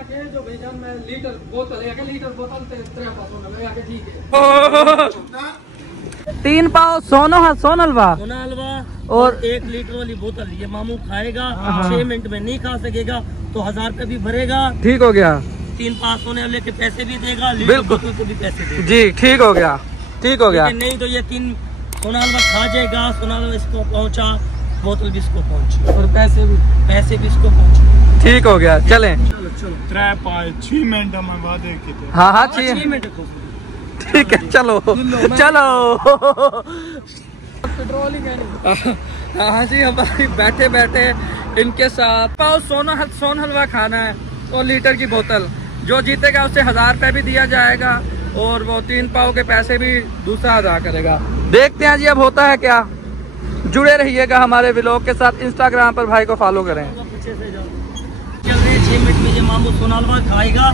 आके जो भेजन में लीटर बोतल है, लीटर बोतल 3 आके ठीक है। 3 पाव सोना हलवा और 1 लीटर वाली बोतल ये मामू खाएगा। 6 मिनट में नहीं खा सकेगा तो 1000 रुपए भी भरेगा। ठीक हो गया। 3 पाव सोने वाले के पैसे भी देगा, बिल्कुल को भी पैसे देगा। जी ठीक हो गया, ठीक हो गया। नहीं तो ये 3 सोना हलवा खा जाएगा, सोना हलवा इसको पहुँचा, बोतल भी इसको पहुँची और पैसे भी इसको पहुँचे। ठीक हो गया, चलें। 3-5-6 मिनट में वादे की। हाँ 6 मिनट ठीक है, चलो चलो। पेट्रोलिंग है। हाँ जी, हमारी बैठे बैठे इनके साथ पाव सोन हलवा खाना है और लीटर की बोतल। जो जीतेगा उसे 1000 रुपए भी दिया जाएगा और वो 3 पाव के पैसे भी दूसरा अदा करेगा। देखते हैं जी अब होता है क्या। जुड़े रहिएगा हमारे व्लॉग के साथ। इंस्टाग्राम पर भाई को फॉलो करें। चल रहे 6 मिनट में ये मामू सोना हलवा खाएगा,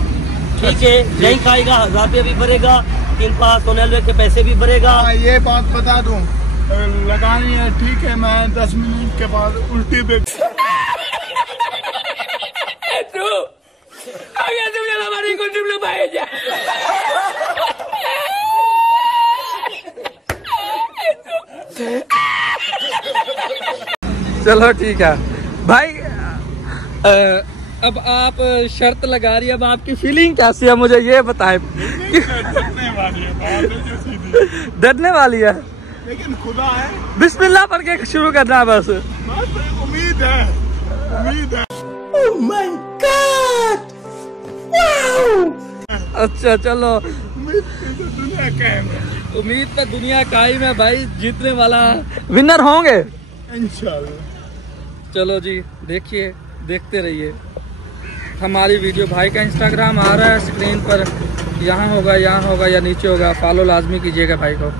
ठीक है। नहीं खाएगा 1000 रुपये भी भरेगा, 3 पाव सोने हलवे के पैसे भी भरेगा। ये बात बता दूं, लगानी है ठीक है। मैं 10 मिनट के बाद उल्टी पे चलो ठीक है भाई। अब आप शर्त लगा रही है, अब आपकी फीलिंग कैसी है मुझे ये बताएं। डरने वाली है लेकिन खुदा है। बिस्मिल्लाह पढ़ के शुरू करना है बस। उम्मीद है। Oh my God! Wow! अच्छा चलो, उम्मीद तो दुनिया कायम है भाई। जीतने वाला विनर होंगे इंशाल्लाह। चलो जी, देखते रहिए हमारी वीडियो। भाई का इंस्टाग्राम आ रहा है स्क्रीन पर, यहाँ होगा या नीचे होगा। फॉलो लाजमी कीजिएगा भाई को।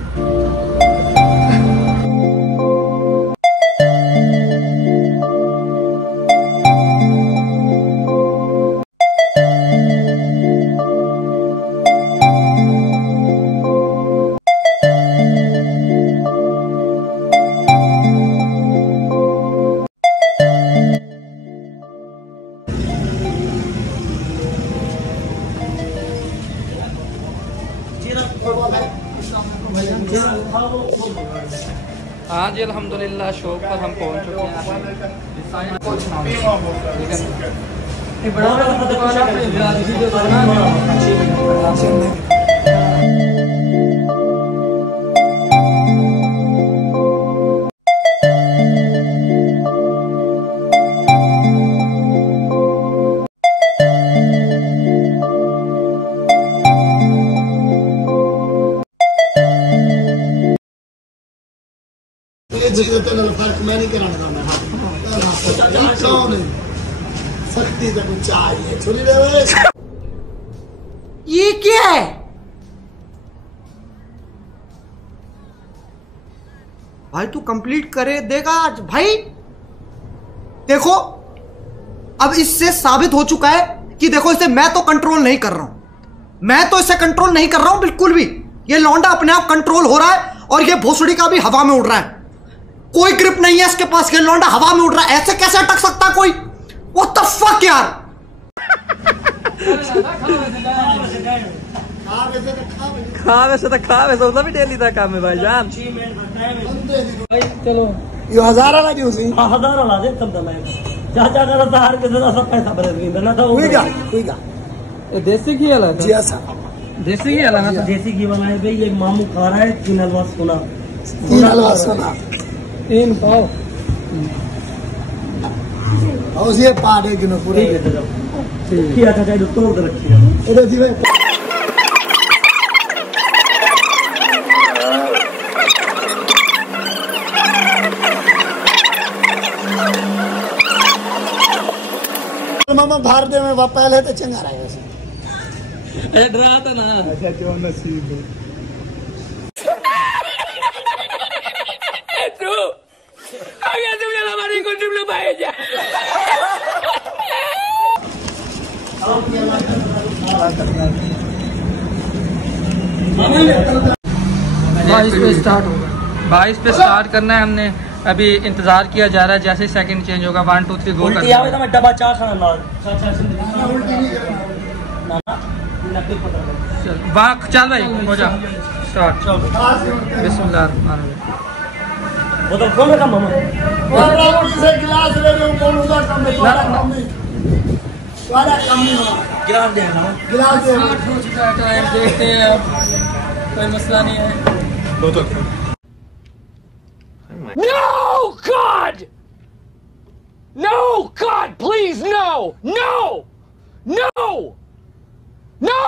हाँ जी, अल्हम्दुलिल्लाह शॉप पर हम पहुंच चुके हैं। फर्क मैं नहीं कराना सख्ती से कुछ चाहिए। ये क्या है भाई? तू कंप्लीट करे देगा आज भाई। देखो अब इससे साबित हो चुका है कि देखो इसे मैं तो कंट्रोल नहीं कर रहा हूं, मैं तो इसे कंट्रोल नहीं कर रहा हूं बिल्कुल भी। ये लौंडा अपने आप कंट्रोल हो रहा है और ये भोसड़ी का भी हवा में उड़ रहा है। कोई ग्रिप नहीं है इसके पास, ये लौंडा हवा में उड़ रहा है। ऐसे कैसे अटक सकता कोई? What the fuck यार। खा वैसे तो भी डेली था काम है भाई जान। चलो ये 1000 वाला क्यों सी? 1000 वाला दे तब मैं चाचा का तो हर के सब पैसा भर गई ना। तो कोई का ये देसी घी वाला जी ऐसा देसी घी वाला ना। देसी घी वाला है भाई। ये मामू खा रहा है 3 हलवा सोना। 3 हलवा सोना 3 पाव और ये पाड़े की न पूरे। ठीक है चाचा जो तोड़ के रखिए इधर जी भाई। मामा भार दे में पहले तो चंगा रहा है वैसे। डरा था ना। अच्छा जो नसीब है। बाईस पे स्टार्ट करना है हमने। अभी इंतजार किया जा रहा है, जैसे सेकंड चेंज होगा 1 2 3 गो कर। डब्बा 4 खाना वाह चल भाई हो जा स्टार्ट। बिस्मिल्लाह बोतल खोल का मामा से गिलास ले लो कौन उधर कम नहीं वाला कम नहीं होगा गिलास दे ना गिलास दे स्टार्ट हो चुका है टाइम, देखते हैं अब, कोई मसला नहीं है। बोतल No, God! No, God, please, no! No! No! No!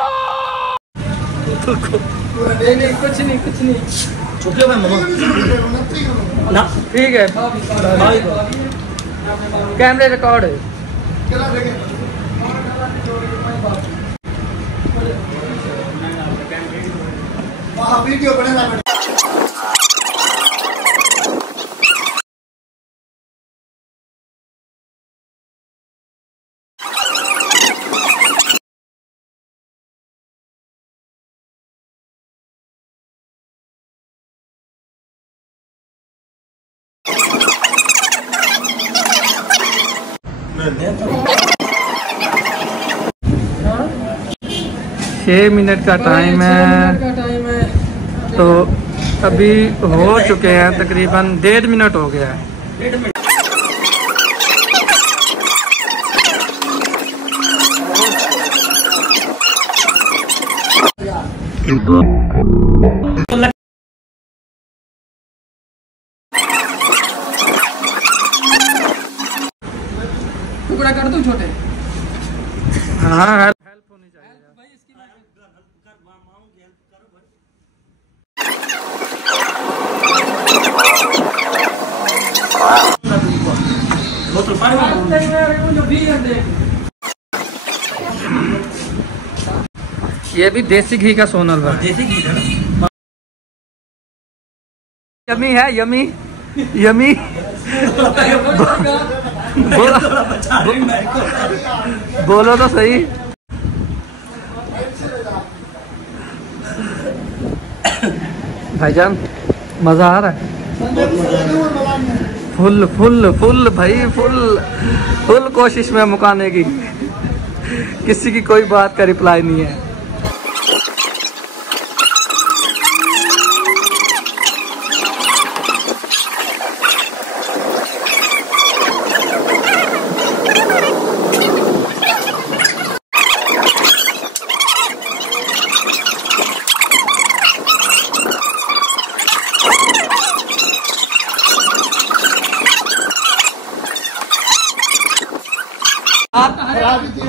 नहीं कुछ नहीं चुप हो मामा ना ठीक है भाई को कैमरे रिकॉर्ड है। वीडियो बनेगा छः मिनट का टाइम है तो अभी हो चुके हैं तकरीबन 1.5 मिनट हो गया है। टुकड़ा कर दूं छोटे? हाँ हेल्प होनी चाहिए भाई इसकी बोतल पानी जो भी है देख। ये भी देसी घी का सोन हलवा है। देसी घी है यमी है यमी यमी बोलो तो सही। भाईजान मजा आ रहा है? फुल फुल फुल भाई फुल कोशिश में मुकाने की, किसी की कोई बात का रिप्लाई नहीं है।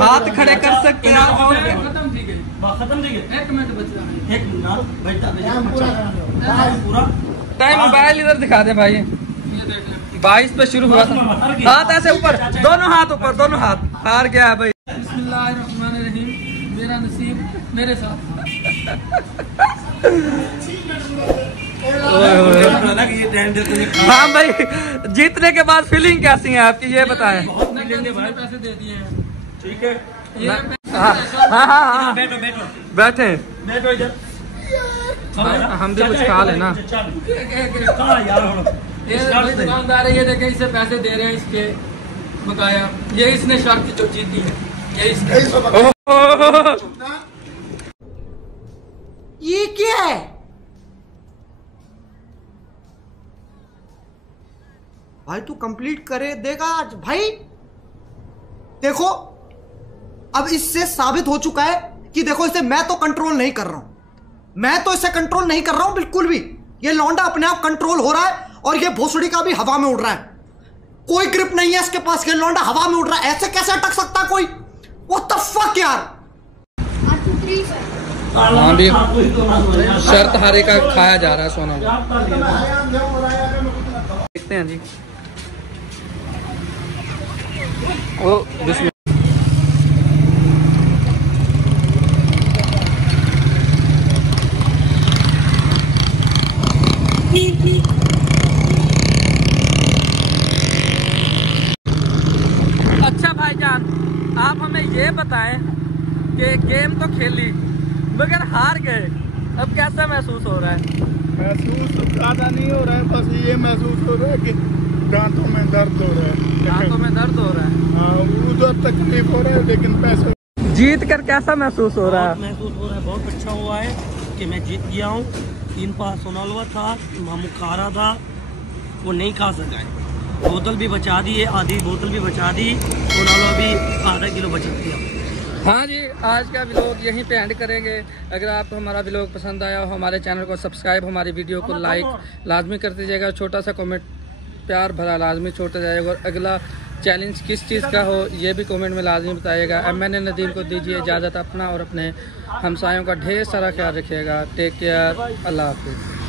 हाथ खड़े कर सकते हैं और खत्म थी गई, खत्म थी गई 1 मिनट बच रहा है। एक मिनट बैठा पूरा टाइम मोबाइल इधर दिखा दे भाई। ये देख ले 22 पे शुरू हुआ था। हाथ ऐसे ऊपर, दोनों हाथ ऊपर, दोनों हाथ। हार गया है भाई। बिस्मिल्लाहिर्रहमानिर्रहीम, मेरा नसीब मेरे साथ। हाँ भाई, जीतने के बाद फीलिंग कैसी है आपकी ये बताएं। पैसे दे दिए हैं, ठीक है ये हाँ बैठो बैठो बैठे बैठो इधर हम भी कुछ खा लेना। कहाँ यार हम ये भाई दुकानदार है, ये देखें इसे पैसे दे रहे हैं इसके बकाया। ये इसने शर्त जो जीती है, ये इसने। ये क्या है भाई? तू कंप्लीट करे देगा आज भाई? देखो अब इससे साबित हो चुका है कि देखो इसे मैं तो कंट्रोल नहीं कर रहा हूं, मैं तो इसे कंट्रोल नहीं कर रहा हूं बिल्कुल भी। ये लौंडा अपने आप कंट्रोल हो रहा है और ये भोसड़ी का भी हवा में उड़ रहा है। कोई ग्रिप नहीं है इसके पास, ये लौंडा हवा में उड़ रहा है। ऐसे कैसे अटक सकता कोई? व्हाट द फक यार। हाँ भी शर्त हारे का खाया जा रहा है सोना। देखते हैं जी। ओ जिसमें अच्छा भाईजान, आप हमें ये बताएं कि गेम तो खेली मगर हार गए, अब कैसा महसूस हो रहा है? महसूस ज्यादा नहीं हो रहा है, बस ये महसूस हो रहा है कि दांतों में दर्द हो रहा है। दांतों में दर्द हो रहा है। हाँ, उधर तकलीफ हो रहा है लेकिन पैसे जीत कर कैसा महसूस हो रहा है? महसूस हो रहा है, बहुत अच्छा हुआ है कि मैं जीत गया हूँ। 3 पा सोना हलवा था, मामू खा रहा था, वो नहीं खा सका है। बोतल भी बचा दी है, आधी बोतल भी बचा दी, सोना हलवा भी आधा किलो बचा दिया। हाँ जी, आज का व्लॉग यहीं पे एंड करेंगे। अगर आपको हमारा व्लॉग पसंद आया हो, हमारे चैनल को सब्सक्राइब, हमारी वीडियो को लाइक लाजमी कर दीजिएगा। छोटा सा कमेंट प्यार भरा लाजमी छोड़ते जाएगा। और अगला चैलेंज किस चीज़ का हो ये भी कमेंट में लाजमी बताइएगा। MN नदीम को दीजिए इजाज़त। अपना और अपने हमसायों का ढेर सारा ख्याल रखिएगा। टेक केयर, अल्लाह हाफिज़।